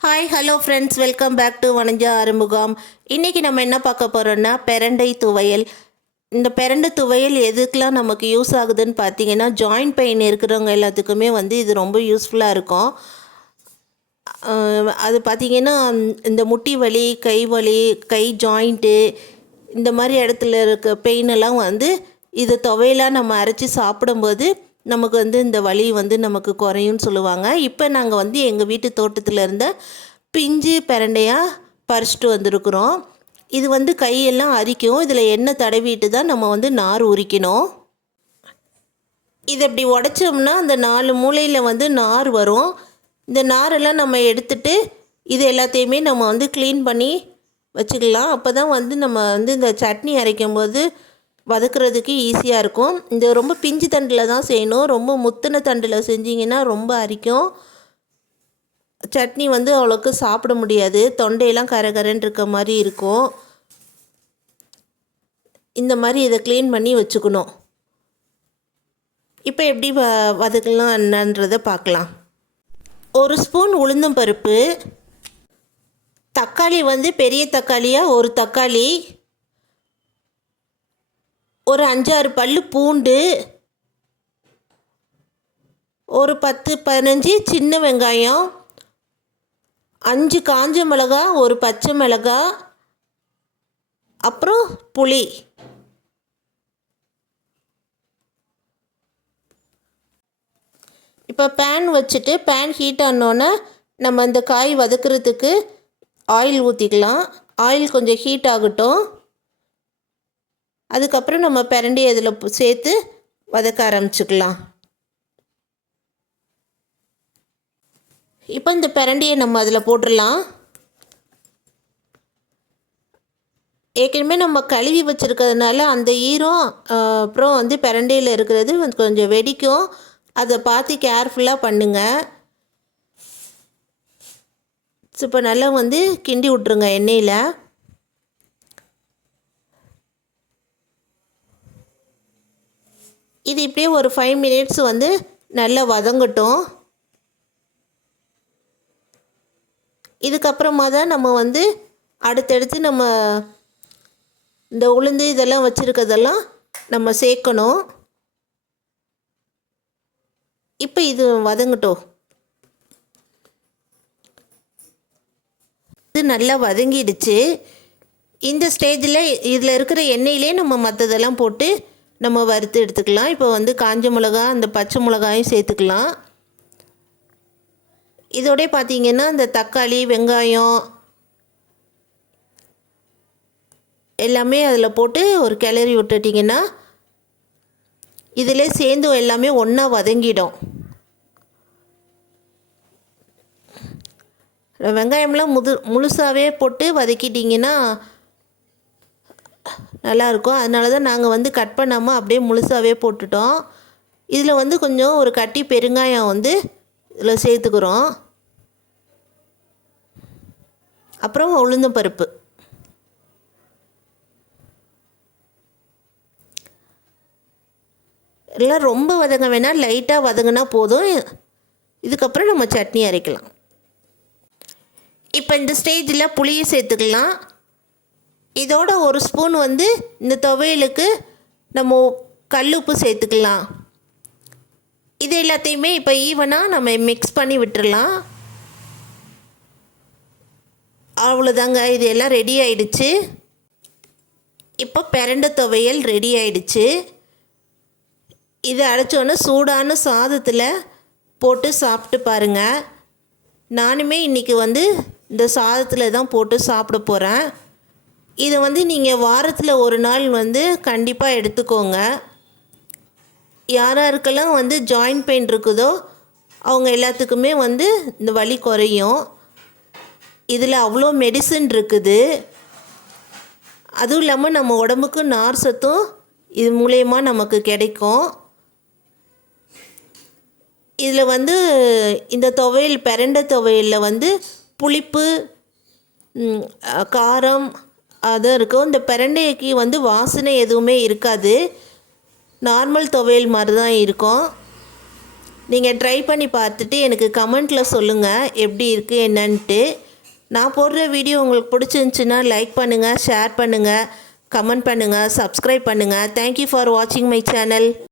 Hi hello friends welcome back to Vanaja Arumugam இன்றைக்கி நம்ம என்ன பார்க்க போகிறோன்னா பெரண்டை துவையல். இந்த பெரண்டை துவையல் எதுக்கெலாம் நமக்கு யூஸ் ஆகுதுன்னு பார்த்தீங்கன்னா ஜாயிண்ட் பெயின் இருக்கிறவங்க எல்லாத்துக்குமே வந்து இது ரொம்ப யூஸ்ஃபுல்லாக இருக்கும். அது பார்த்தீங்கன்னா இந்த முட்டி வலி கை வலி கை ஜாயிண்ட்டு இந்த மாதிரி இடத்துல இருக்க பெயின் எல்லாம் வந்து இது துவையலாக நம்ம அரைச்சி சாப்பிடும்போது நமக்கு வந்து இந்த வலி வந்து நமக்கு குறையும்னு சொல்லுவாங்க. இப்போ நாங்கள் வந்து எங்கள் வீட்டு தோட்டத்தில் இருந்த பிஞ்சு பிரண்டையாக பறிச்சிட்டு வந்திருக்குறோம். இது வந்து கையெல்லாம் அரிக்கும். இதில் எண்ணெய் தடவிட்டு தான் நம்ம வந்து நார் உரிக்கணும். இது அப்படி உடைச்சோம்னா அந்த நாலு மூலையில் வந்து நார் வரும். இந்த நாரெல்லாம் நம்ம எடுத்துட்டு இது எல்லாத்தையுமே நம்ம வந்து க்ளீன் பண்ணி வச்சுக்கலாம். அப்போ தான் வந்து நம்ம வந்து இந்த சட்னி அரைக்கும் போது வதக்குறதுக்கு ஈஸியாக இருக்கும். இந்த ரொம்ப பிஞ்சு தண்டில் தான் செய்யணும். ரொம்ப முத்தின தண்டில் செஞ்சிங்கன்னா ரொம்ப அரிக்கும். சட்னி வந்து அவ்வளோக்கு சாப்பிட முடியாது. தொண்டையெல்லாம் கரகரன்னு இருக்க மாதிரி இருக்கும். இந்த மாதிரி இதை க்ளீன் பண்ணி வச்சுக்கணும். இப்போ எப்படி வ வதக்கலாம் என்னன்றதை பார்க்கலாம். ஒரு ஸ்பூன் உளுந்தம் பருப்பு தக்காளி வந்து பெரிய தக்காளியாக ஒரு தக்காளி. ஒரு அஞ்சாறு பல்லு பூண்டு ஒரு பத்து பதினஞ்சு சின்ன வெங்காயம் அஞ்சு காஞ்ச மிளகா ஒரு பச்சை மிளகா அப்புறம் புளி. இப்போ பேன் வச்சுட்டு பேன் ஹீட் ஆனோன்னே நம்ம இந்த காய் வதக்குறதுக்கு ஆயில் ஊற்றிக்கலாம் ஆயில் கொஞ்சம் ஹீட் ஆகட்டும். அதுக்கப்புறம் நம்ம பிரண்டி அதில் சேர்த்து வதக்க ஆரம்பிச்சுக்கலாம். இப்போ இந்த பிரண்டியை நம்ம அதில் போட்டுடலாம். ஏற்கனவே நம்ம கழுவி வச்சுருக்கிறதுனால அந்த ஈரம் அப்புறம் வந்து பிரண்டையில் இருக்கிறது வந்து கொஞ்சம் வெடிக்கும். அதை பார்த்து கேர்ஃபுல்லாக பண்ணுங்கள் இப்போ நல்லா வந்து கிண்டி விட்ருங்க எண்ணெயில். இது இப்படியே ஒரு ஃபைவ் மினிட்ஸ் வந்து நல்லா வதங்கட்டும். இதுக்கப்புறமா தான் நம்ம வந்து அடுத்தடுத்து நம்ம இந்த உளுந்து இதெல்லாம் வச்சுருக்கதெல்லாம் நம்ம சேர்க்கணும். இப்போ இது வதங்கட்டும். இது நல்லா வதங்கிடுச்சு. இந்த ஸ்டேஜில் இதில் இருக்கிற எண்ணெயிலே நம்ம மற்றதெல்லாம் போட்டு நம்ம வறுத்து எடுத்துக்கலாம். இப்போ வந்து காஞ்ச மிளகா அந்த பச்சை மிளகாயும் சேர்த்துக்கலாம். இதோடய பார்த்தீங்கன்னா இந்த தக்காளி வெங்காயம் எல்லாமே அதில் போட்டு ஒரு கிளறி விட்டுட்டிங்கன்னா இதில் சேர்ந்து எல்லாமே ஒன்றா வதங்கிடும். வெங்காயம்லாம் முது முழுசாகவே போட்டு வதக்கிட்டிங்கன்னா நல்லாயிருக்கும். அதனால தான் நாங்கள் வந்து கட் பண்ணாமல் அப்படியே முழுசாகவே போட்டுட்டோம். இதில் வந்து கொஞ்சம் ஒரு கட்டி பெருங்காயம் வந்து இதில் சேர்த்துக்கிறோம். அப்புறம் உளுந்தம் பருப்பு. எல்லாம் ரொம்ப வதங்க வேணாம். லைட்டாக வதங்கினா போதும். இதுக்கப்புறம் நம்ம சட்னி அரைக்கலாம். இப்போ இந்த ஸ்டேஜில் புளியை சேர்த்துக்கலாம். இதோட ஒரு ஸ்பூன் வந்து இந்த துவையலுக்கு நம்ம கல்லுப்பு சேர்த்துக்கலாம். இது எல்லாத்தையுமே இப்போ ஈவனாக நம்ம மிக்ஸ் பண்ணி விட்டுறலாம். அவ்வளோதாங்க இது எல்லாம் ரெடி ஆயிடுச்சு. இப்போ பிரண்டை துவையல் ரெடி ஆயிடுச்சு. இதை அடைச்சோன்னே சூடான சாதத்தில் போட்டு சாப்பிட்டு பாருங்கள் நானுமே இன்றைக்கி வந்து இந்த சாதத்தில் தான் போட்டு சாப்பிட போகிறேன் இதை வந்து நீங்கள் வாரத்தில் ஒரு நாள் வந்து கண்டிப்பாக எடுத்துக்கோங்க. யாராருக்கெல்லாம் வந்து ஜாயிண்ட் பெயின் இருக்குதோ அவங்க எல்லாத்துக்குமே வந்து இந்த வலி குறையும். இதில் அவ்வளோ மெடிசன் இருக்குது. அதுவும் இல்லாமல் நம்ம உடம்புக்கு நார் சத்தும் இது மூலயமா நமக்கு கிடைக்கும். இதில் வந்து இந்த துவையல் பிரண்டை துவையலில் வந்து புளிப்பு காரம் அது இருக்கும் இந்த பிரண்டைக்கு வந்து வாசனை எதுவுமே இருக்காது. நார்மல் துவையல் மாதிரி தான் இருக்கும். நீங்கள் ட்ரை பண்ணி பார்த்துட்டு எனக்கு கமெண்ட்டில் சொல்லுங்கள் எப்படி இருக்குது என்னன்ட்டு. நான் போடுற வீடியோ உங்களுக்கு பிடிச்சிருந்துச்சின்னா லைக் பண்ணுங்கள் ஷேர் பண்ணுங்கள் கமெண்ட் பண்ணுங்கள் சப்ஸ்கிரைப் பண்ணுங்கள் தேங்க்யூ ஃபார் வாட்சிங் மை சேனல்